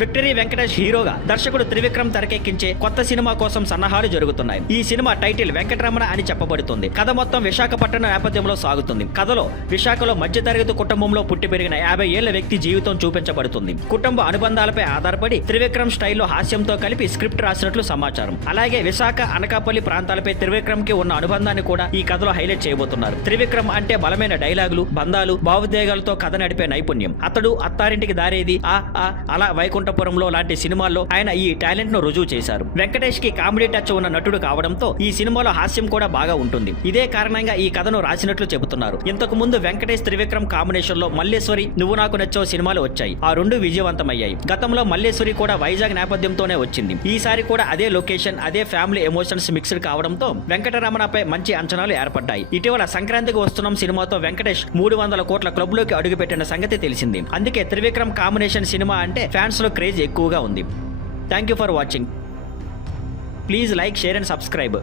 Victory Venkatesh హీరోగా దర్శకుడు త్రివిక్రమ్ తెరకెక్కించే కొత్త సినిమా కోసం సన్నాహాలు జరుగుతున్నాయి. ఈ సినిమా టైటిల్ వెంకటరమణ అని చెప్పబడుతుంది. కథ మొత్తం విశాఖపట్నం నేపథ్యంలో సాగుతుంది. కథలో విశాఖలో మధ్యతరగతి కుటుంబంలో పుట్టి పెరిగిన 50 ఏళ్ల వ్యక్తి జీవితం చూపించబడుతుంది. కుటుంబ అనుబంధాలపై ఆధారపడి త్రివిక్రమ్ స్టైల్లో హాస్యంతో కలిపి స్క్రిప్ట్ రాసినట్లు సమాచారం. అలాగే విశాఖ అనకాపల్లి ప్రాంతాలపై త్రివిక్రమ్ కి ఉన్న అనుబంధాన్ని కూడా ఈ కథలో హైలైట్ చేయబోతున్నారు. త్రివిక్రమ్ అంటే బలమైన డైలాగులు, బంధాలు, భావోద్వేగాలతో కథ నడిపే నైపుణ్యం. అతడు అత్తారింటికి దారేది, అలా వైకుంఠపురంలో లాంటి సినిమాల్లో ఆయన ఈ టాలెంట్ ను రుజువు చేశారు. వెంకటేష్ కి కామెడీ టచ్ ఉన్న నటుడు కావడంతో ఈ సినిమాలో హాస్యం కూడా బాగా ఉంటుంది. ఇదే కారణంగా ఈ కథను రాసినట్లు చెబుతున్నారు. ఇంతకు ముందు వెంకటేష్ త్రివిక్రమ్ కాంబినేషన్ లో మల్లేశ్వరి, నువ్వు నాకు నచ్చావు సినిమాలు వచ్చాయి. ఆ రెండు విజయవంతమయ్యాయి. గతంలో మల్లేశ్వరి కూడా వైజాగ్ నేపథ్యంతోనే వచ్చింది. ఈసారి కూడా అదే లొకేషన్, అదే ఫ్యామిలీ ఎమోషన్స్ మిక్స్డ్ కావడంతో వెంకటరమణపై మంచి అంచనాలు ఏర్పడ్డాయి. ఇటీవల సంక్రాంతికి వస్తున్నాం సినిమాతో వెంకటేష్ 300 కోట్ల క్లబ్ లోకి అడుగుపెట్టిన సంగతి తెలిసింది. అందుకే త్రివిక్రమ్ కాంబినేషన్ సినిమా అంటే ఫ్యాన్స్ లో క్రేజ్ ఎక్కువగా ఉంది. Thank you for watching. Please like, share and subscribe.